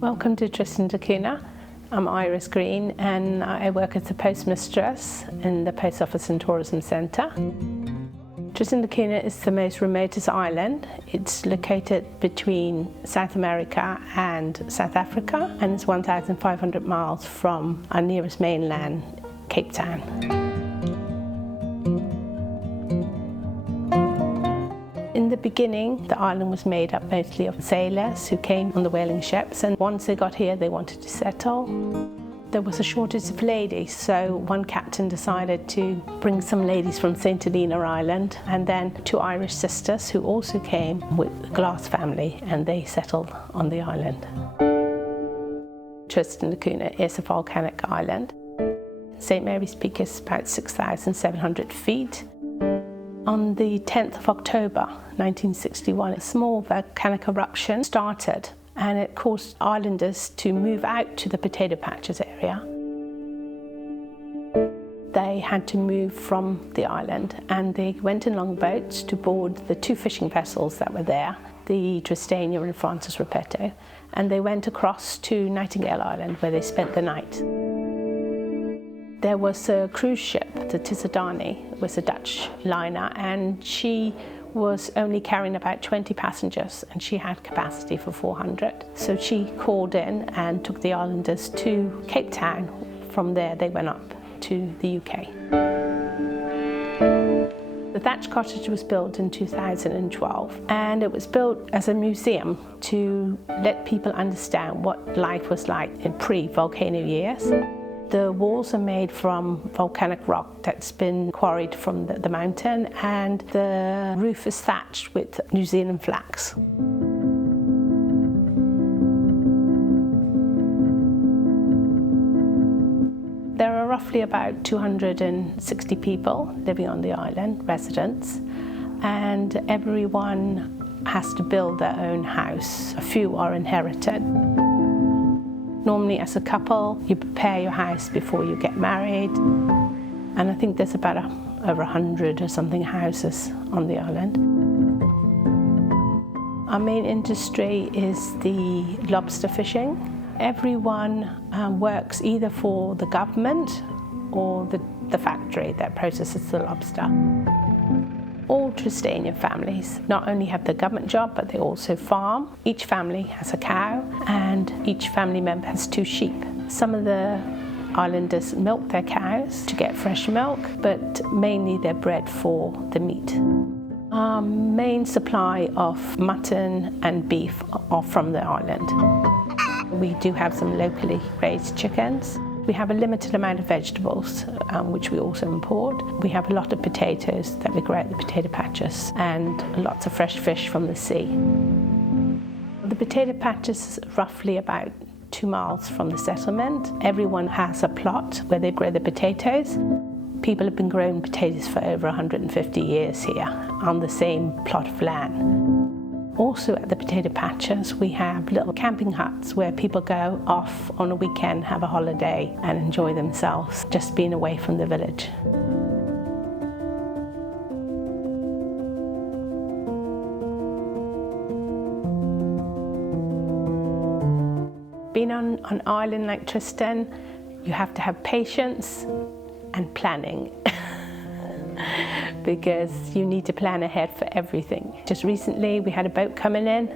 Welcome to Tristan Cunha. I'm Iris Green and I work as the postmistress in the Post Office and Tourism Centre. Tristan Cunha is the most remotest island. It's located between South America and South Africa, and it's 1,500 miles from our nearest mainland, Cape Town. In the beginning, the island was made up mostly of sailors who came on the whaling ships, and once they got here, they wanted to settle. There was a shortage of ladies, so one captain decided to bring some ladies from St. Helena Island, and then two Irish sisters who also came with the Glass family, and they settled on the island. Tristan Cunha is a volcanic island. St. Mary's Peak is about 6,700 feet. On the 10th of October 1961, a small volcanic eruption started, and it caused islanders to move out to the potato patches area. They had to move from the island, and they went in longboats to board the two fishing vessels that were there, the Tristan and Francis Repetto, and they went across to Nightingale Island, where they spent the night. There was a cruise ship, the Tristan. It was a Dutch liner, and she was only carrying about 20 passengers, and she had capacity for 400. So she called in and took the islanders to Cape Town. From there they went up to the UK. The thatch cottage was built in 2012, and it was built as a museum to let people understand what life was like in pre-volcano years. The walls are made from volcanic rock that's been quarried from the mountain, and the roof is thatched with New Zealand flags. There are roughly about 260 people living on the island, residents, and everyone has to build their own house. A few are inherited. Normally, as a couple, you prepare your house before you get married, and I think there's about over 100 or something houses on the island. Our main industry is the lobster fishing. Everyone works either for the government or the factory that processes the lobster. All Tristanian families not only have the government job, but they also farm. Each family has a cow, and each family member has 2 sheep. Some of the islanders milk their cows to get fresh milk, but mainly they're bred for the meat. Our main supply of mutton and beef are from the island. We do have some locally raised chickens. We have a limited amount of vegetables, which we also import. We have a lot of potatoes that we grow at the potato patches, and lots of fresh fish from the sea. The potato patches is roughly about 2 miles from the settlement. Everyone has a plot where they grow the potatoes. People have been growing potatoes for over 150 years here on the same plot of land. Also at the potato patches, we have little camping huts where people go off on a weekend, have a holiday and enjoy themselves, just being away from the village. Being on an island like Tristan, you have to have patience and planning. Because you need to plan ahead for everything. Just recently we had a boat coming in,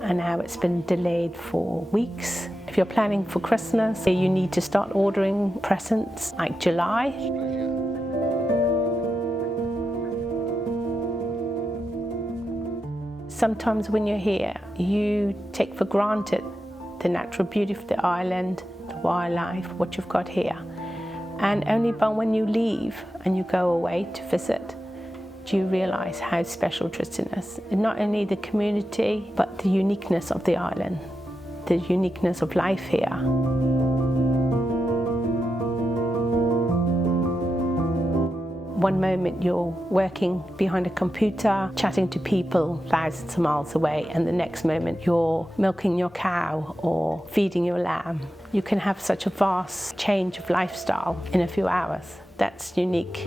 and now it's been delayed for weeks. If you're planning for Christmas, you need to start ordering presents like July. Sometimes when you're here, you take for granted the natural beauty of the island, the wildlife, what you've got here. And only when you leave and you go away to visit, do you realise how special Tristan is. And not only the community, but the uniqueness of the island, the uniqueness of life here. One moment you're working behind a computer, chatting to people thousands of miles away, and the next moment you're milking your cow or feeding your lamb. You can have such a vast change of lifestyle in a few hours. That's unique.